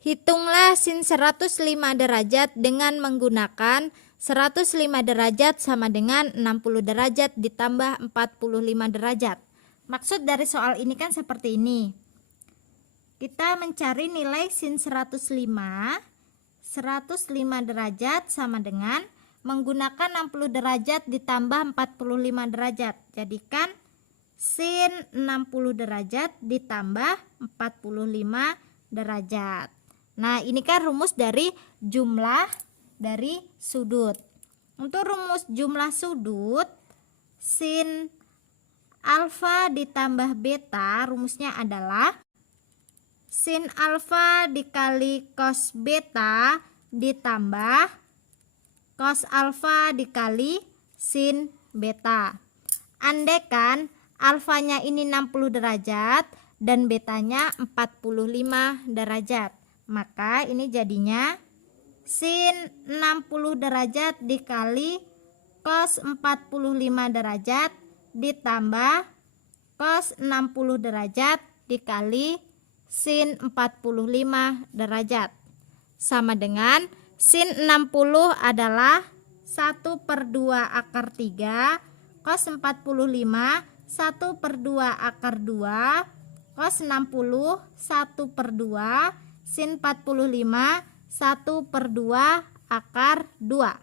Hitunglah sin 105 derajat dengan menggunakan 105 derajat sama dengan 60 derajat ditambah 45 derajat. Maksud dari soal ini kan seperti ini. Kita mencari nilai sin 105 derajat sama dengan menggunakan 60 derajat ditambah 45 derajat. Jadikan sin 60 derajat ditambah 45 derajat. Nah, ini kan rumus dari jumlah dari sudut. Untuk rumus jumlah sudut, sin alfa ditambah beta, rumusnya adalah sin alfa dikali cos beta ditambah cos alfa dikali sin beta. Andaikan alfanya ini 60 derajat dan betanya 45 derajat, maka ini jadinya sin 60 derajat dikali cos 45 derajat ditambah cos 60 derajat dikali sin 45 derajat sama dengan sin 60 adalah 1/2 akar 3 cos 45 1/2 akar 2 cos 60 1/2 sin 45 1/2 akar 2.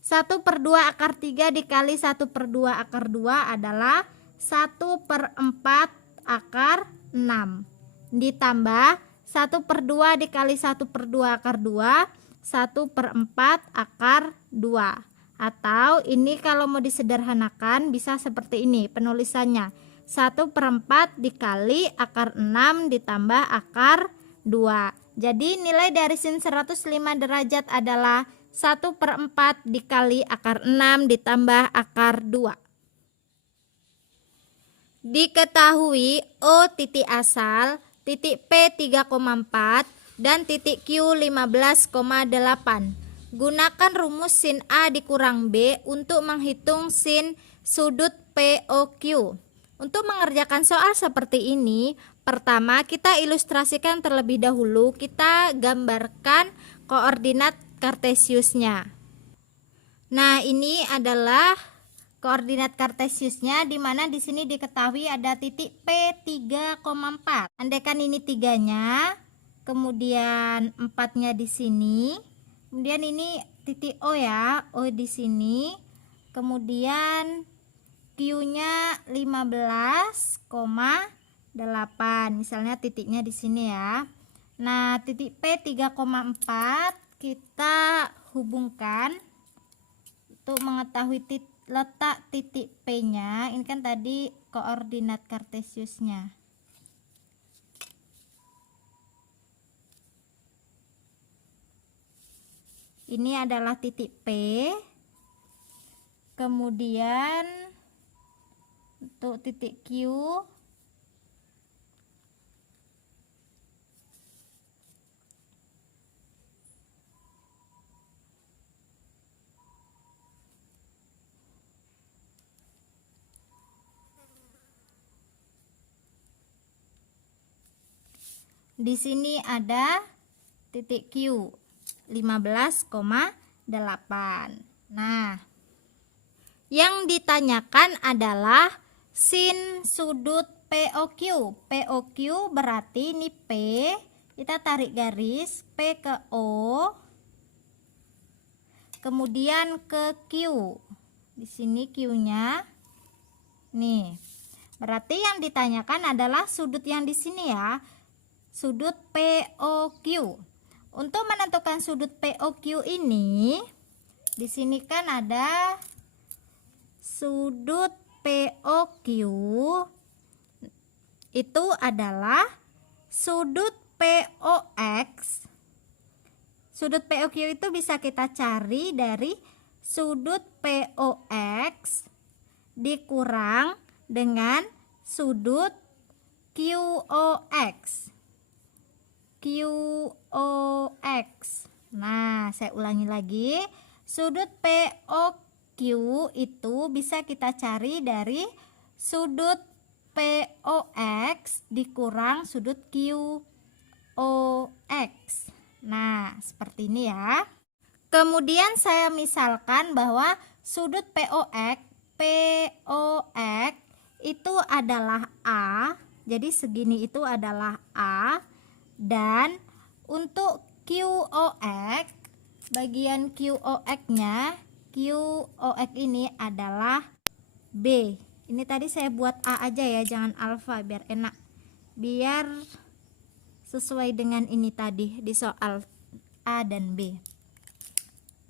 1/2 akar 3 dikali 1/2 akar 2 adalah 1/4 akar 6 ditambah 1/2 dikali 1/2 akar 2 1/4 akar 2. Atau ini kalau mau disederhanakan bisa seperti ini penulisannya, 1/4 dikali akar 6 ditambah akar 2. Jadi nilai dari sin 105 derajat adalah 1/4 dikali akar 6 ditambah akar 2. Diketahui O titik asal, titik P 3,4 dan titik Q 15,8. Gunakan rumus sin A dikurang B untuk menghitung sin sudut POQ. Untuk mengerjakan soal seperti ini, pertama kita ilustrasikan terlebih dahulu, kita gambarkan koordinat kartesiusnya. Nah, ini adalah koordinat kartesiusnya, di mana di sini diketahui ada titik P 3,4. Andaikan ini 3-nya, kemudian 4-nya di sini, kemudian ini titik O ya, O di sini, kemudian Q-nya 15,8. Misalnya titiknya di sini ya. Nah, titik P 3,4 kita hubungkan untuk mengetahui letak titik P-nya. Ini kan tadi koordinat kartesiusnya. Ini adalah titik P. Kemudian untuk titik Q di sini ada titik Q 15,8. Nah, yang ditanyakan adalah sin sudut POQ. POQ berarti ini P, kita tarik garis P ke O, kemudian ke Q. Di sini Q-nya. Nih. Berarti yang ditanyakan adalah sudut yang di sini ya. Sudut POQ. Untuk menentukan sudut POQ ini, di sini kan ada sudut POQ itu adalah sudut POX. Sudut POQ itu bisa kita cari dari sudut POX dikurang dengan sudut QOX. QOX. Nah, saya ulangi lagi. Sudut POQ itu bisa kita cari dari sudut POX dikurang sudut QOX. Nah, seperti ini ya. Kemudian saya misalkan bahwa sudut POX itu adalah A. Jadi segini itu adalah A. Dan untuk QOX, bagian QOX-nya, QOX ini adalah B. Ini tadi saya buat A aja ya, jangan alfa biar enak. Biar sesuai dengan ini tadi di soal A dan B.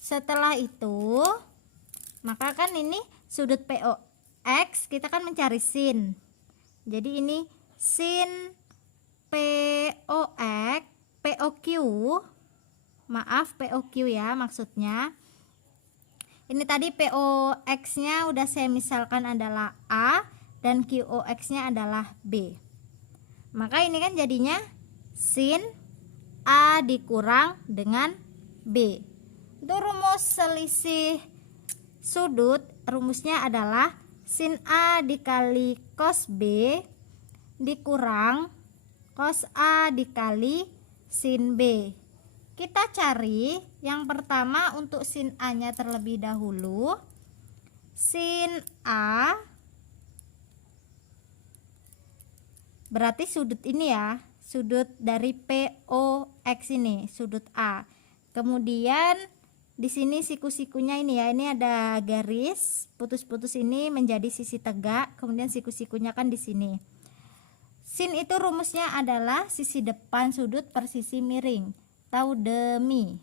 Setelah itu, maka kan ini sudut POX, kita kan mencari sin. Jadi ini sin POX, POQ, maaf POQ ya maksudnya. Ini tadi POX-nya udah saya misalkan adalah A dan QOX-nya adalah B. Maka ini kan jadinya sin A dikurang dengan B. Untuk rumus selisih sudut, rumusnya adalah sin A dikali cos B dikurang cos A dikali sin B. Kita cari yang pertama untuk sin A nya terlebih dahulu. Sin A berarti sudut ini ya, sudut dari POX ini, sudut A. Kemudian di sini siku-sikunya ini ya, ini ada garis putus-putus ini menjadi sisi tegak, kemudian siku-sikunya kan di sini. Sin itu rumusnya adalah sisi depan sudut per sisi miring. Tahu demi.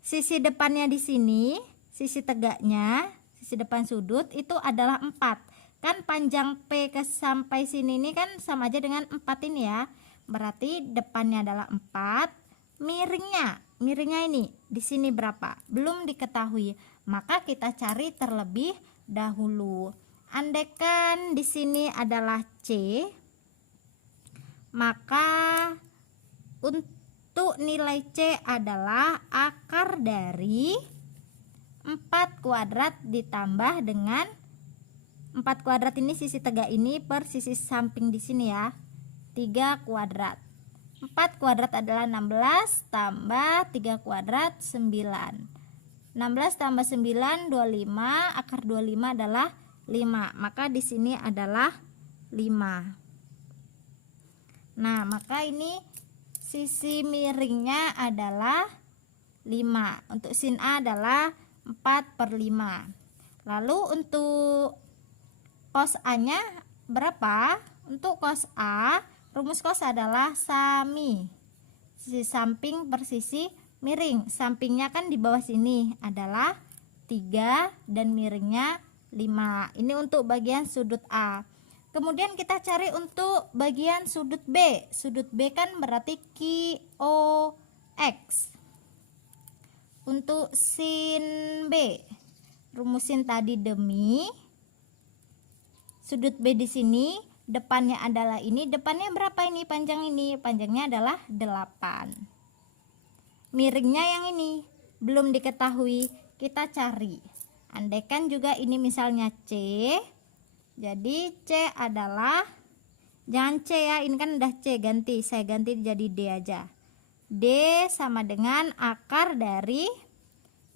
Sisi depannya di sini, sisi tegaknya, sisi depan sudut itu adalah 4. Kan panjang P ke sampai sini ini kan sama aja dengan 4 ini ya. Berarti depannya adalah 4, miringnya ini di sini berapa? Belum diketahui. Maka kita cari terlebih dahulu. Andaikan di sini adalah C, maka untuk nilai C adalah akar dari 4 kuadrat ditambah dengan 4 kuadrat ini sisi tegak ini per sisi samping di sini ya, 3 kuadrat. 4 kuadrat adalah 16 tambah 3 kuadrat 9. 16 tambah 9 25, akar 25 adalah 5. Maka di sini adalah 5. Nah, maka ini sisi miringnya adalah 5. Untuk sin A adalah 4/5. Lalu untuk cos A nya berapa? Untuk cos A, rumus cos adalah sami sisi samping per sisi miring. Sampingnya kan di bawah sini adalah 3 dan miringnya 5. Ini untuk bagian sudut A. Kemudian kita cari untuk bagian sudut B. Sudut B kan berarti QOX. Untuk sin B, rumusin tadi demi sudut B di sini, depannya adalah ini. Depannya berapa ini panjang ini? Panjangnya adalah 8. Miringnya yang ini belum diketahui, kita cari. Andaikan juga ini misalnya C. Jadi C adalah, jangan C ya, ini kan udah C, saya ganti jadi D aja. D sama dengan akar dari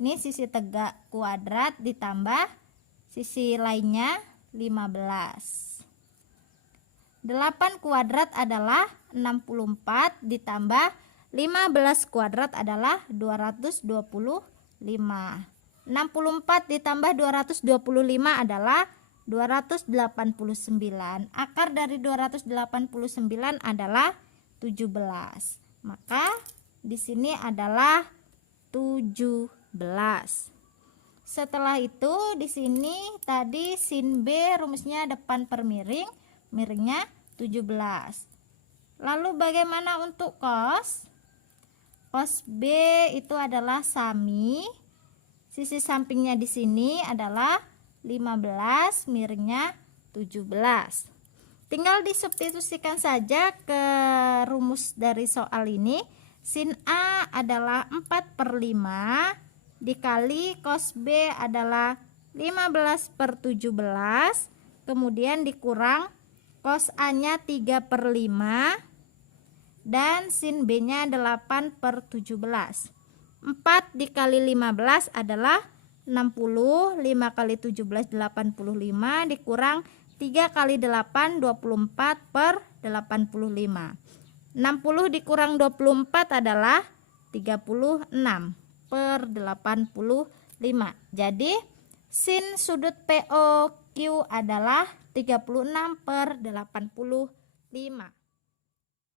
ini sisi tegak kuadrat ditambah sisi lainnya 15. 8 kuadrat adalah 64 ditambah 15 kuadrat adalah 225. 64 ditambah 225 adalah 289. Akar dari 289 adalah 17. Maka di sini adalah 17. Setelah itu di sini tadi sin B rumusnya depan per miring, miringnya 17. Lalu bagaimana untuk cos? Cos B itu adalah sami sisi sampingnya di sini adalah 15, miringnya 17. Tinggal disubstitusikan saja ke rumus dari soal ini. Sin A adalah 4/5 dikali cos B adalah 15/17, kemudian dikurang cos A nya 3/5 dan sin B-nya 8/17. 4 dikali 15 adalah 60. 5 kali 17 85 dikurang 3 kali 8 24/85. 60 dikurang 24 adalah 36/85. Jadi sin sudut POQ adalah 36/85.